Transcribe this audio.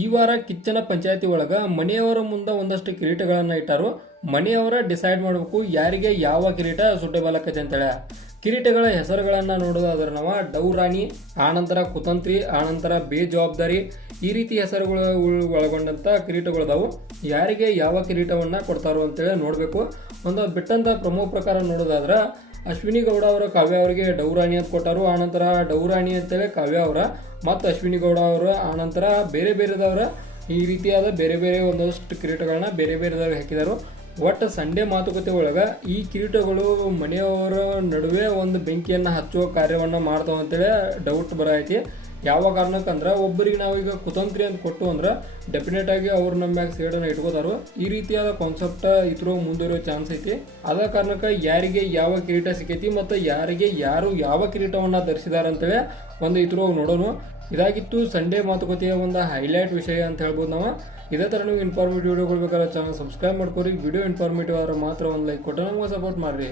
ಈ ವಾರ ಕಿಚ್ಚನ ಪಂಚಾಯತಿ ಒಳಗ ಮನೆಯವರ ಮುಂದೆ ಒಂದಷ್ಟು ಕಿರೀಟಗಳನ್ನು ಇಟ್ಟಾರು. ಮನೆಯವರ ಡಿಸೈಡ್ ಮಾಡಬೇಕು ಯಾರಿಗೆ ಯಾವ ಕಿರೀಟ ಆಕೈತೆ ಅಂತೇಳಿ. ಕಿರೀಟಗಳ ಹೆಸರುಗಳನ್ನು ನೋಡೋದಾದ್ರೆ ನಾವು ಡೌರಾಣಿ, ಆನಂತರ ಕುತಂತ್ರಿ, ಆನಂತರ ಬೇಜವಾಬ್ದಾರಿ ಈ ರೀತಿ ಹೆಸರುಗಳು ಒಳಗೊಂಡಂಥ ಕಿರೀಟಗಳದಾವು ಯಾರಿಗೆ ಯಾವ ಕಿರೀಟವನ್ನು ಕೊಡ್ತಾರೋ ಅಂತೇಳಿ ನೋಡಬೇಕು. ಒಂದು ಬಿಟ್ಟಂತ ಪ್ರಮುಖ ಪ್ರಕಾರ ನೋಡೋದಾದ್ರೆ ಅಶ್ವಿನಿ ಗೌಡ ಅವರ ಕಾವ್ಯ ಅವರಿಗೆ ಡೌರಾಣಿ ಅಂತ ಕೊಟ್ಟರು. ಆನಂತರ ಡೌರಾಣಿ ಅಂತೇಳಿ ಕಾವ್ಯ ಅವರ. ಮತ್ತು ಅಶ್ವಿನಿ ಗೌಡ ಅವರು ಆನಂತರ ಬೇರೆ ಬೇರೆದವರ, ಈ ರೀತಿಯಾದ ಬೇರೆ ಬೇರೆ ಒಂದಷ್ಟು ಕ್ರೀಡೆಗಳನ್ನ ಬೇರೆ ಬೇರೆದವ್ರಿಗೆ ಹಾಕಿದರು. ಒಟ್ಟು ಸಂಡೇ ಮಾತುಕತೆ ಒಳಗೆ ಈ ಕಿರೀಟಗಳು ಮನೆಯವರ ನಡುವೆ ಒಂದು ಬೆಂಕಿಯನ್ನು ಹಚ್ಚುವ ಕಾರ್ಯವನ್ನು ಮಾಡ್ತಾವ ಅಂತೇಳಿ ಡೌಟ್ ಬರೈತಿ ಯಾವ ಕಾರಣಕ್ಕಂದ್ರೆ ಒಬ್ಬರಿಗೆ ನಾವೀಗ ಕುತಂತ್ರಿ ಅಂತ ಕೊಟ್ಟು ಅಂದ್ರೆ ಡೆಫಿನೆಟ್ ಆಗಿ ಅವ್ರು ನಮ್ಮ ಮ್ಯಾಗ ಸೇಡನ್ನ ಇಟ್ಕೋತಾರು. ಈ ರೀತಿಯಾದ ಕಾನ್ಸೆಪ್ಟ್ ಇತ್ರೋ ಮುಂದುವರಿಯೋ ಚಾನ್ಸ್ ಐತಿ. ಅದ ಕಾರಣಕ್ಕೆ ಯಾರಿಗೆ ಯಾವ ಕಿರೀಟ ಸಿಕ್ಕೈತಿ ಮತ್ತು ಯಾರಿಗೆ ಯಾರು ಯಾವ ಕಿರೀಟವನ್ನ ಧರಿಸಿದಾರಂತೇಳಿ ಒಂದು ಇತ್ರೋ ನೋಡೋಣ. ಇದಾಗಿತ್ತು ಸಂಡೇ ಮಾತುಕತೆಯ ಒಂದು ಹೈಲೈಟ್ ವಿಷಯ ಅಂತ ಹೇಳ್ಬೋದು ನಾವು. ಇದೇ ಥರ ನೀವು ಇನ್ಫಾರ್ಮೇಟಿವ್ ವಿಡಿಯೋಗಳು ಬೇಕಾದ್ರೆ ಚಾನಲ್ ಸಬ್ಸ್ಕ್ರೈಬ್ ಮಾಡ್ಕೊರಿ. ವಿಡಿಯೋ ಇನ್ಫಾರ್ಮೇಟಿವ್ ಆದ್ರೆ ಮಾತ್ರ ಒಂದು ಲೈಕ್ ಕೊಟ್ಟು ನಮಗೆ ಸಪೋರ್ಟ್ ಮಾಡಿರಿ.